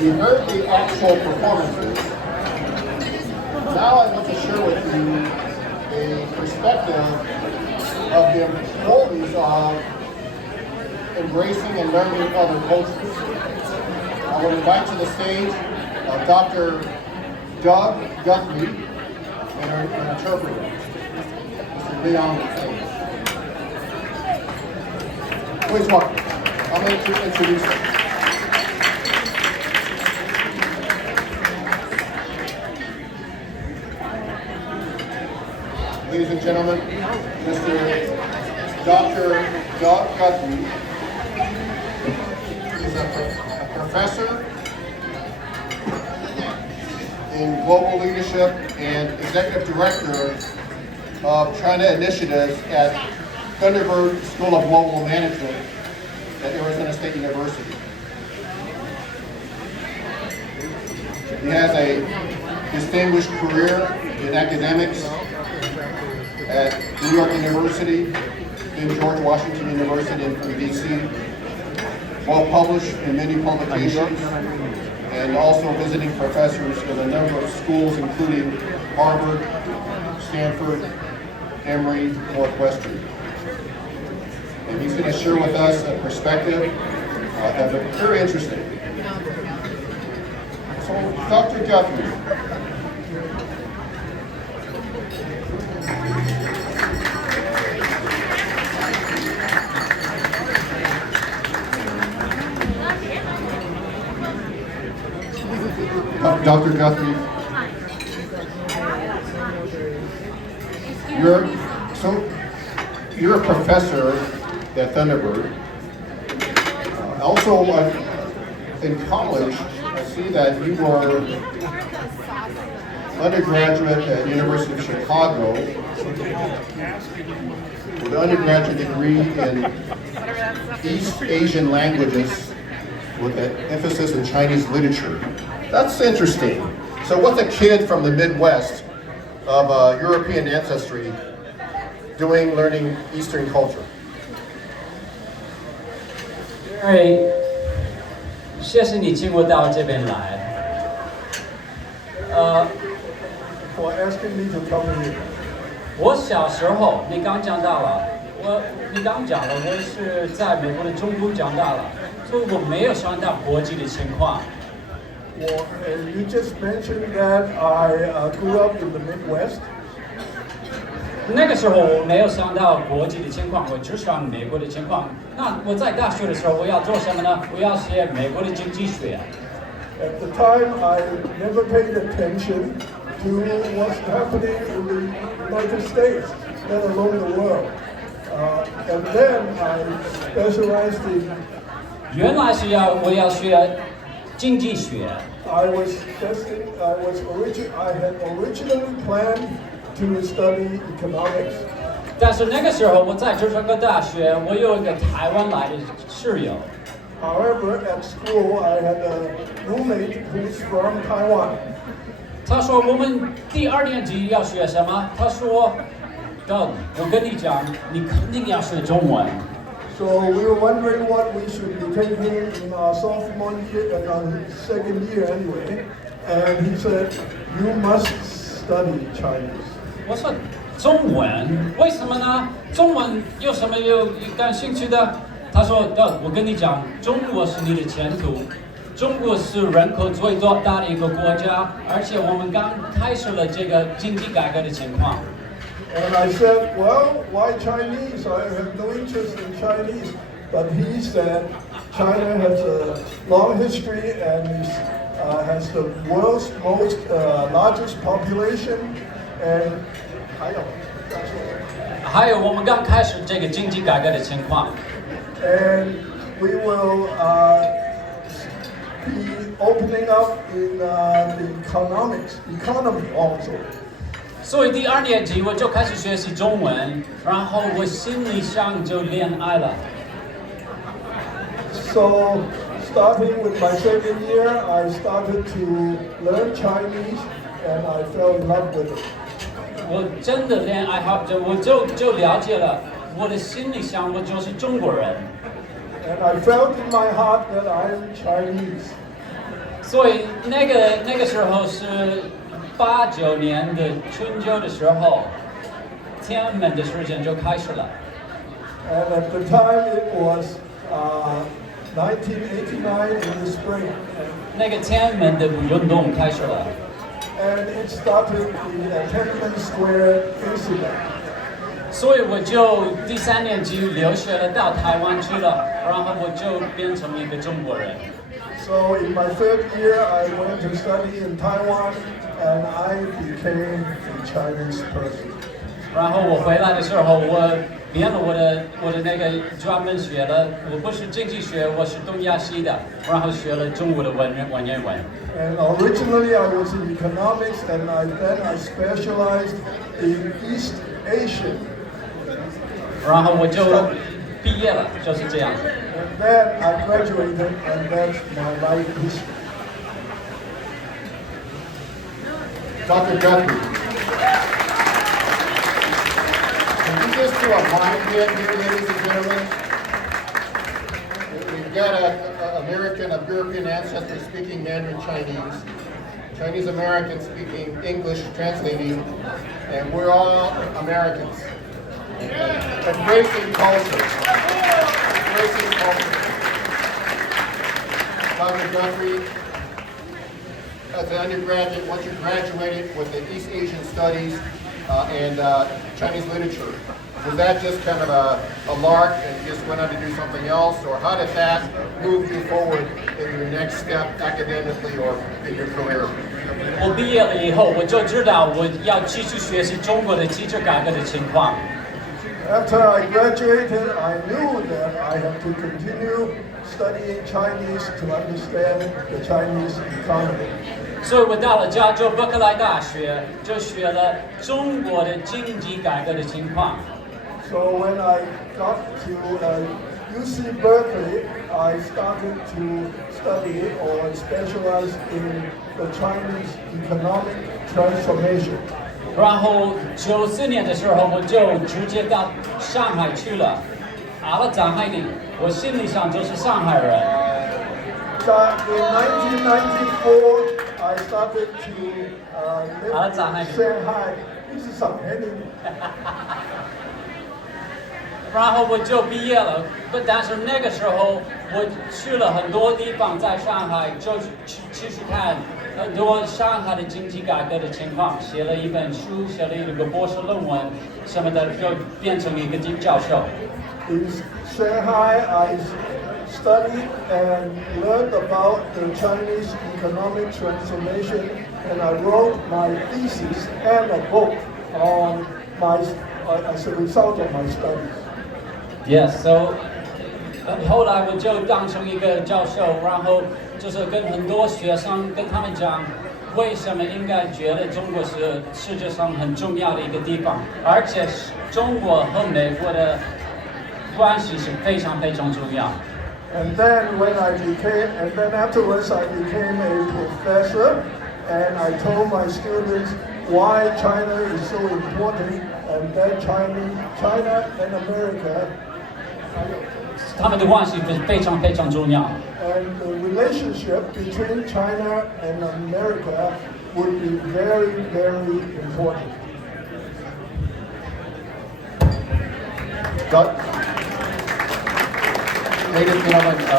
You heard the actual performances. Now I want to share with you a perspective of the importance of embracing and learning other cultures. I will invite to the stage Dr. Doug Guthrie and our interpreter, Mr. Leon King. Please welcome. I'm going to introduce him. Ladies and gentlemen, Mr. Dr. Doug Guthrie is a professor in global leadership and executive director of China Initiatives at Thunderbird School of Global Management at Arizona State University. He has a distinguished career in academics at New York University, in George Washington University in DC, well published in many publications, and also visiting professors in a number of schools, including Harvard, Stanford, Emory, Northwestern. And he's going to share with us a perspective that's very interesting. So, Dr. Guthrie. Dr. Guthrie, you're a professor at Thunderbird. Also, in college, I see that you were undergraduate at the University of Chicago with an undergraduate degree in East Asian languages with an emphasis in Chinese literature. That's interesting. So what's a kid from the Midwest of European ancestry doing learning Eastern culture? 因为谢谢你请我到这边来。For asking me to come here. 我小时候，你刚讲到了，你刚讲了，我是在美国的中部长大了，所以我没有想到国际的情况。 Well, and you just mentioned that I grew up in the Midwest. 那个时候我没有想到国际的情况，我只想美国的情况。那我在大学的时候，我要做什么呢？我要学美国的经济学。 At the time, I never paid attention to what's happening in the United States, let alone the world. And then I specialized in. 原来是我要学经济学。 I had originally planned to study economics. 但是那个时候我在这个大学，我有一个台湾来的室友。 However, at school, I had a roommate who's from Taiwan. 他说我们第2年级要学什么？他说 ，Doug， 我跟你讲，你肯定要学中文。 So we were wondering what we should be taking in our sophomore year and our second year anyway. And he said, you must study Chinese. 我说中文，为什么呢？中文有什么感兴趣的？他说我跟你讲，中国是你的前途。中国是人口最大的一个国家，而且我们刚开始了这个经济改革的情况。 And I said, well, why Chinese? I have no interest in Chinese. But he said, China has a long history and has the world's most largest population. And 还有我们刚开始这个经济改革的情况。 And we will be opening up in the economy also. 所以第2年级我就开始学习中文，然后我心里想就恋爱了。So, starting with my second year, I started to learn Chinese, and I fell in love with it. 我真的恋爱好，我就了解了，我的心里想我就是中国人。And I felt in my heart that I am Chinese. 所以那个时候是89年的春秋的时候，天安门的事件就开始了。And at the time it was 1989 in the spring. 那个天安门的运动开始了。And it started the Tiananmen Square incident. 所以我就第3年级留学了到台湾去了，然后我就变成一个中国人。So in my 3rd year, I went to study in Taiwan, and I became a Chinese person. 然后我回来的时候，我变了我的那个专门学了，我不是经济学，我是东亚系的，然后学了中国的文言文。And originally I was in economics, and then I specialized in East Asian. 然后我就毕业了，就是这样子。And then I graduated, and that's my life history. Dr. Guthrie, can you just do a mind bend here, ladies and gentlemen? We've got an American of European ancestry speaking Mandarin Chinese, Chinese American speaking English translating, and we're all Americans. Embracing culture. Embracing culture. Dr. Guthrie, as an undergraduate, once you graduated with the East Asian Studies and Chinese literature, was that just kind of a lark and you just went on to do something else, or how did that move you forward in your next step academically or in your career? 我毕业了以后，我就知道我要继续学习中国的机制改革的情况。After I graduated, I knew that I had to continue studying Chinese to understand the Chinese economy. 所以我到了加州伯克莱大学，就学了中国的经济改革的情况。So when I got to UC Berkeley, I started to study or specialize in the Chinese economic transformation. 然后94年的时候，我就直接到上海去了。阿拉上海的，我心理上就是上海人。In 1994, I started to live in Shanghai. 你是上海人。然后我就毕业了，但是那个时候我去了很多地方，在上海就去看很多上海的经济改革的情况，写了一本书，写了一个博士论文什么的，就变成一个教授。In Shanghai, I studied and learned about the Chinese economic transformation, and I wrote my thesis and a book on as a result of my studies. Yes, so 后来我就当成一个教授，然后就是跟很多学生跟他们讲，为什么应该觉得中国是世界上很重要的一个地方，而且中国和美国的关系是非常非常重要。And then afterwards I became a professor, and I told my students why China is so important, and that China and America. 他们的关系非常非常重要。And the relationship between China and America would be very, very important. Ladies and gentlemen, I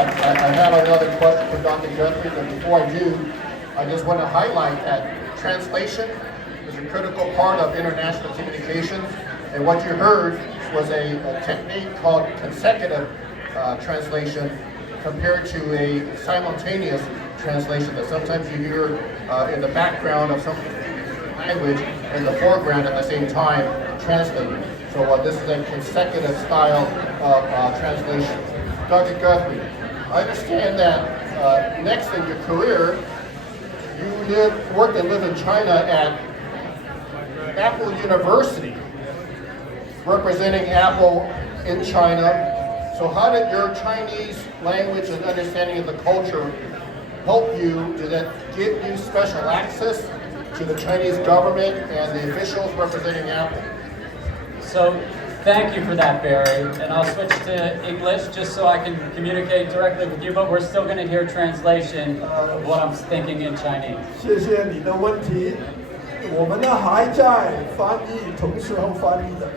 have another question for Dr. Guthrie, but before I do, I just want to highlight that translation is a critical part of international communications, and what you heard was a technique called consecutive translation compared to a simultaneous translation that sometimes you hear in the background of some language in the foreground at the same time translating. So this is a consecutive style of translation. Dr. Guthrie, I understand that next in your career, you worked and lived in China at Apple University, representing Apple in China. So how did your Chinese language and understanding of the culture help you? Did that give you special access to the Chinese government and the officials representing Apple? So Thank you for that, Barry. And I'll switch to English just so I can communicate directly with you, but we're still going to hear translation of what I'm thinking in Chinese. 谢谢你的问题，我们呢还在翻译，同时后翻译的。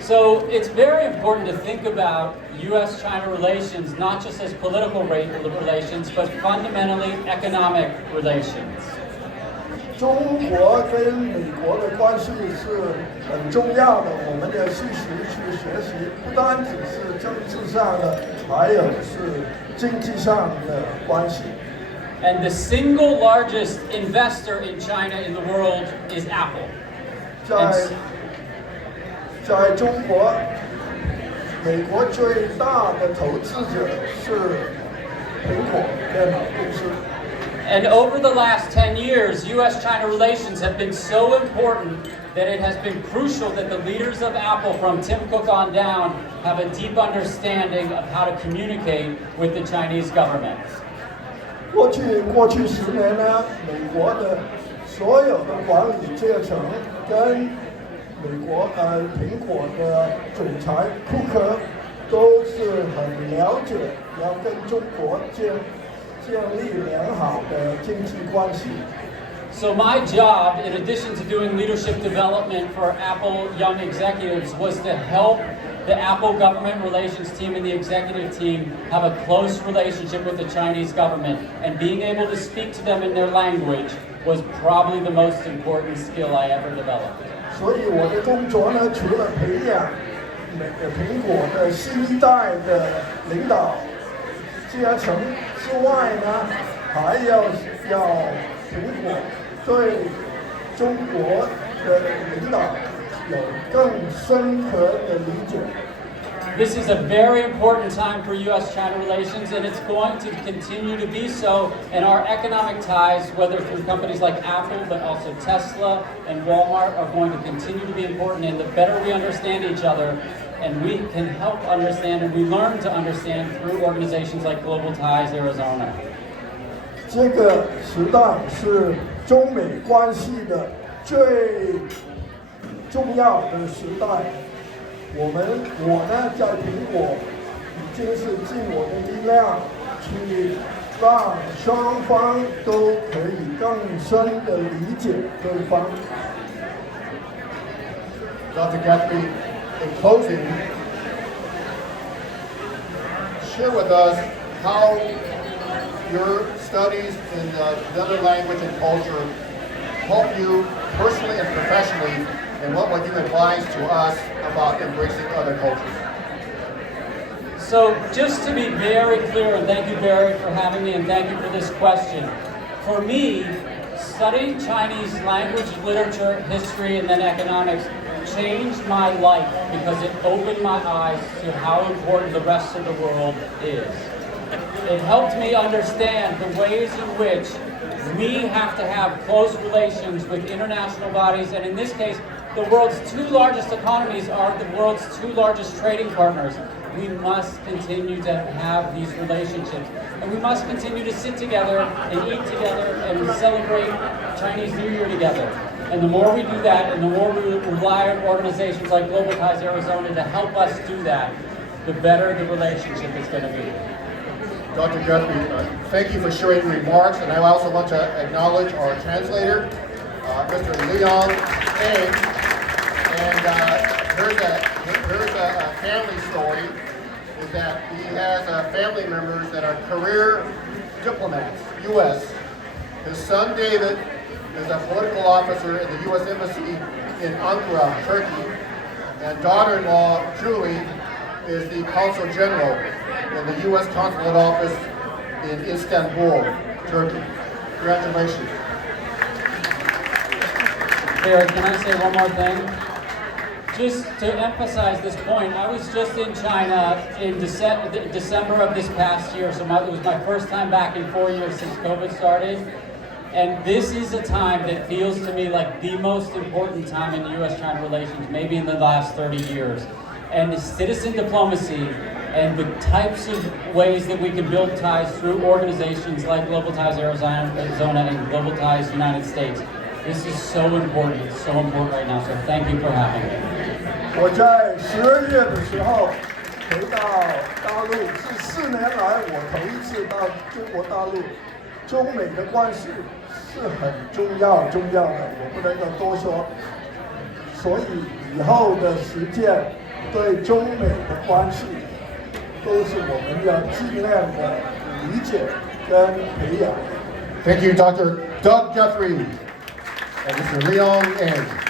So it's very important to think about U.S.-China relations not just as political relations, but fundamentally economic relations. 中国跟美国的关系是很重要的，我们要继续去学习，不单只是政治上的，还有是经济上的关系。And the single largest investor in China in the world is Apple. 在中国，美国最大的投资者是苹果电脑公司。And over the last 10 years, U.S.-China relations have been so important that it has been crucial that the leaders of Apple, from Tim Cook on down, have a deep understanding of how to communicate with the Chinese government. 过去10年呢，美国的所有的管理阶层跟苹果的总裁库克都是很了解，要跟中国建立良好的经济关系。So my job, in addition to doing leadership development for Apple young executives, was to help the Apple government relations team and the executive team have a close relationship with the Chinese government. And being able to speak to them in their language was probably the most important skill I ever developed. 所以我的工作呢，除了培养苹果的新一代的领导阶层之外呢，还要苹果对中国的领导有更深刻的理解。This is a very important time for U.S.-China relations, and it's going to continue to be so. And our economic ties, whether through companies like Apple, but also Tesla and Walmart, are going to continue to be important. And the better we understand each other, and we can help understand, and we learn to understand through organizations like Global Ties Arizona. 这个时代是中美关系的最重要的时代。我呢，在苹果已经是尽我的力量去让双方都可以更深的理解对方。Dr. Guthrie, in closing, share with us how your studies in another language and culture help you personally and professionally, and what would you advise to us about embracing other cultures? So just to be very clear, and thank you, Barry, for having me, and thank you for this question. For me, studying Chinese language, literature, history, and then economics changed my life because it opened my eyes to how important the rest of the world is. It helped me understand the ways in which we have to have close relations with international bodies, and in this case, the world's two largest economies are the world's two largest trading partners. We must continue to have these relationships, and we must continue to sit together and eat together and celebrate Chinese New Year together. And the more we do that, and the more we rely on organizations like Global Ties Arizona to help us do that, the better the relationship is going to be. Dr. Guthrie, thank you for sharing your remarks, and I also want to acknowledge our translator, Mr. Leon Eng. And here's a family story, is that he has family members that are career diplomats, U.S. His son David is a political officer in the U.S. Embassy in Ankara, Turkey, and daughter-in-law Julie is the Consul General in the U.S. Consulate Office in Istanbul, Turkey. Congratulations. Barry, can I say one more thing? Just to emphasize this point, I was just in China in December of this past year, so it was my first time back in 4 years since COVID started. And this is a time that feels to me like the most important time in U.S.-China relations, maybe in the last 30 years. And the citizen diplomacy and the types of ways that we can build ties through organizations like Global Ties Arizona and Global Ties United States. This is so important. It's so important right now. So thank you for having me. 我在12月的时候回到大陆，是4年来我头一次到中国大陆。中美的关系是很重要的，我不能够多说。所以以后的实践对中美的关系，都是我们要尽量的理解跟培养。 Thank you, Dr. Doug Guthrie and Mr. Leon Ang.